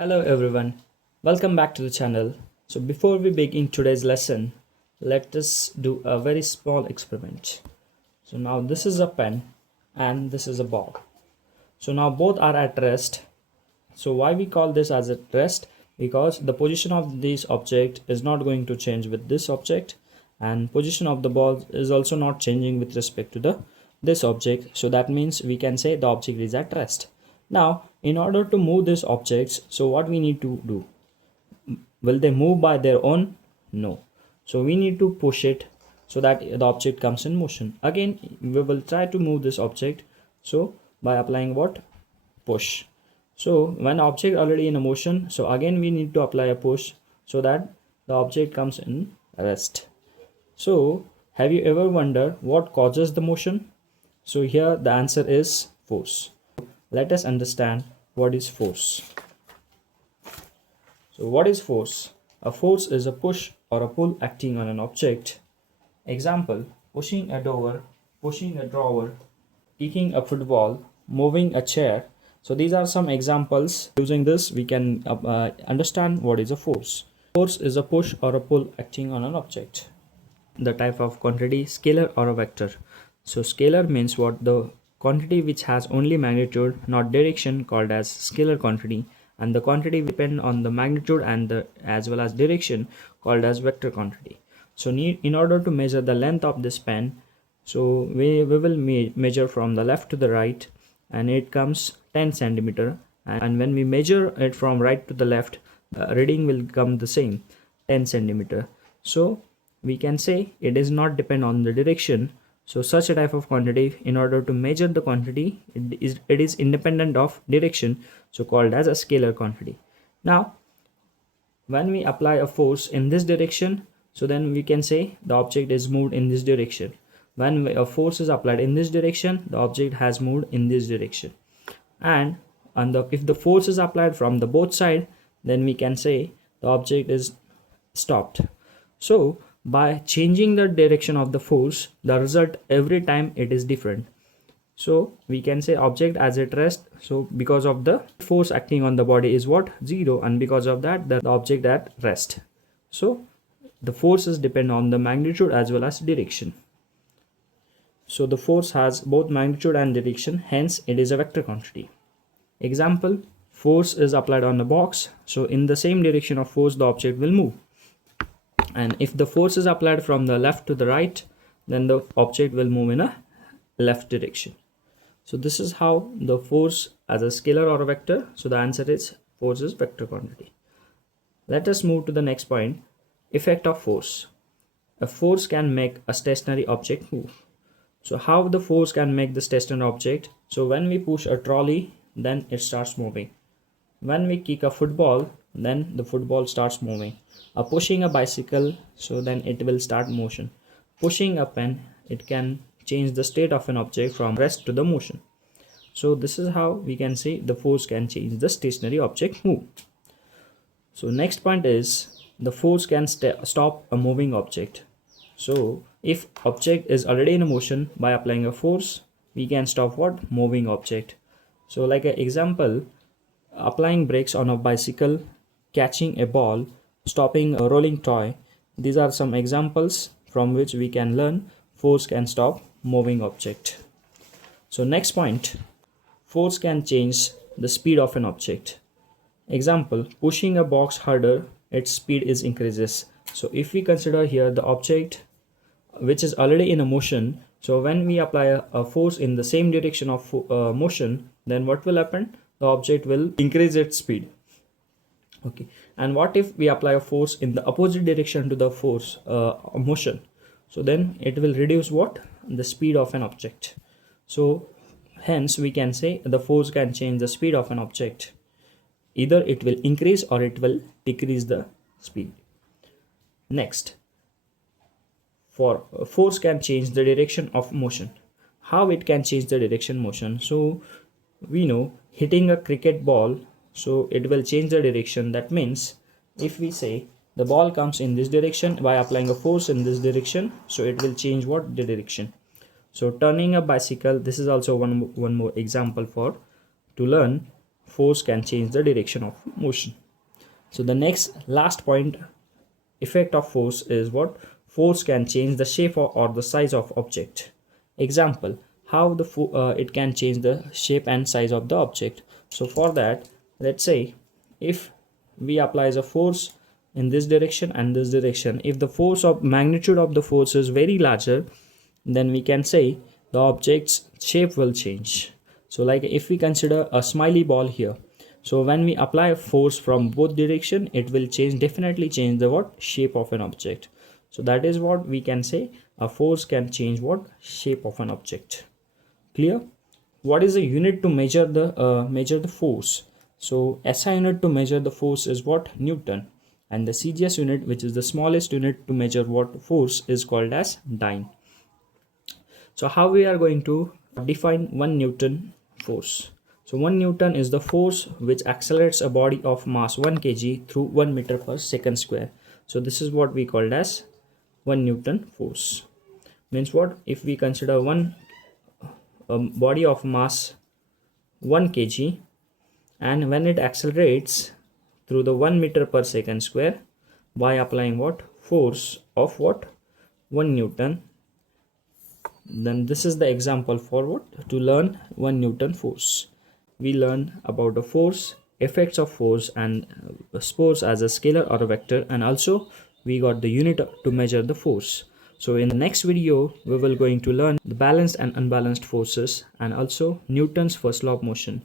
Hello everyone, welcome back to the channel. So before we begin today's lesson, let us do a very small experiment. So now this is a pen and this is a ball. So now both are at rest. So why we call this as at rest? Because the position of this object is not going to change with this object, and position of the ball is also not changing with respect to this object. So that means we can say the object is at rest. Now in order to move these objects, so what we need to do? Will they move by their own? No. So we need to push it so that the object comes in motion. Again, we will try to move this object. So by applying what? Push. So when object already in a motion, so again we need to apply a push so that the object comes in rest. So have you ever wondered what causes the motion? So here the answer is force. Let us understand what is force. So what is force? A force is a push or a pull acting on an object. Example, pushing a door, pushing a drawer, kicking a football, moving a chair. So these are some examples. Using this we can understand what is a force. Force is a push or a pull acting on an object. The type of quantity, scalar or a vector. So scalar means what? The quantity which has only magnitude, not direction, called as scalar quantity, and the quantity depend on the magnitude and the as well as direction, called as vector quantity. So in order to measure the length of this pen, so we will measure from the left to the right, and it comes 10 centimeter, and when we measure it from right to the left, reading will come the same, 10 centimeter. So we can say it is not depend on the direction. So such a type of quantity, in order to measure the quantity, it is independent of direction, so called as a scalar quantity. Now when we apply a force in this direction, so then we can say the object is moved in this direction. When a force is applied in this direction, the object has moved in this direction. And if the force is applied from the both side, then we can say the object is stopped. So by changing the direction of the force, the result every time it is different. So we can say object as at rest. So because of the force acting on the body is what? 0, and because of that the object at rest. So the forces depend on the magnitude as well as direction. So the force has both magnitude and direction, hence it is a vector quantity. Example, force is applied on the box, so in the same direction of force the object will move. And if the force is applied from the left to the right, then the object will move in a left direction. So this is how the force as a scalar or a vector. So the answer is force is vector quantity. Let us move to the next point, effect of force. A force can make a stationary object move. So how the force can make the stationary object? So when we push a trolley, then it starts moving. When we kick a football, then the football starts moving. Pushing a bicycle, so then it will start motion. Pushing a pen, it can change the state of an object from rest to the motion. So this is how we can say the force can change the stationary object move. So next point is the force can stop a moving object. So if object is already in motion, by applying a force we can stop what? Moving object. So like an example, applying brakes on a bicycle, catching a ball, stopping a rolling toy. These are some examples from which we can learn force can stop moving object. So next point, force can change the speed of an object. Example, pushing a box harder, its speed is increases. So if we consider here the object which is already in a motion, so when we apply a force in the same direction of motion, then what will happen? The object will increase its speed. Okay, and what if we apply a force in the opposite direction to the force motion? So then it will reduce what? The speed of an object. So hence we can say the force can change the speed of an object. Either it will increase or it will decrease the speed. Next, for force can change the direction of motion. How it can change the direction motion? So we know hitting a cricket ball, so it will change the direction. That means if we say the ball comes in this direction, by applying a force in this direction, so it will change what? The direction. So turning a bicycle, this is also one more example for to learn force can change the direction of motion. So the last point, effect of force, is what? Force can change the shape or the size of object. Example, how it can change the shape and size of the object. So for that, let's say if we applies a force in this direction and this direction, if the force of magnitude of the force is very larger, then we can say the object's shape will change. So like if we consider a smiley ball here, so when we apply a force from both direction, it will definitely change the what? Shape of an object. So that is what we can say, a force can change what? Shape of an object. Clear? What is the unit to measure the force? So SI unit to measure the force is what? Newton. And the CGS unit, which is the smallest unit to measure what? Force, is called as dyne. So how we are going to define 1 Newton force? So 1 Newton is the force which accelerates a body of mass 1 kg through 1 meter per second square. So this is what we called as 1 Newton force. Means what? If we consider one body of mass 1 kg, and when it accelerates through the 1 meter per second square by applying what? Force of what? 1 Newton, then this is the example for what? To learn 1 Newton force. We learn about the force, effects of force, and force as a scalar or a vector, and also we got the unit to measure the force. So in the next video, we will going to learn the balanced and unbalanced forces and also Newton's first law of motion.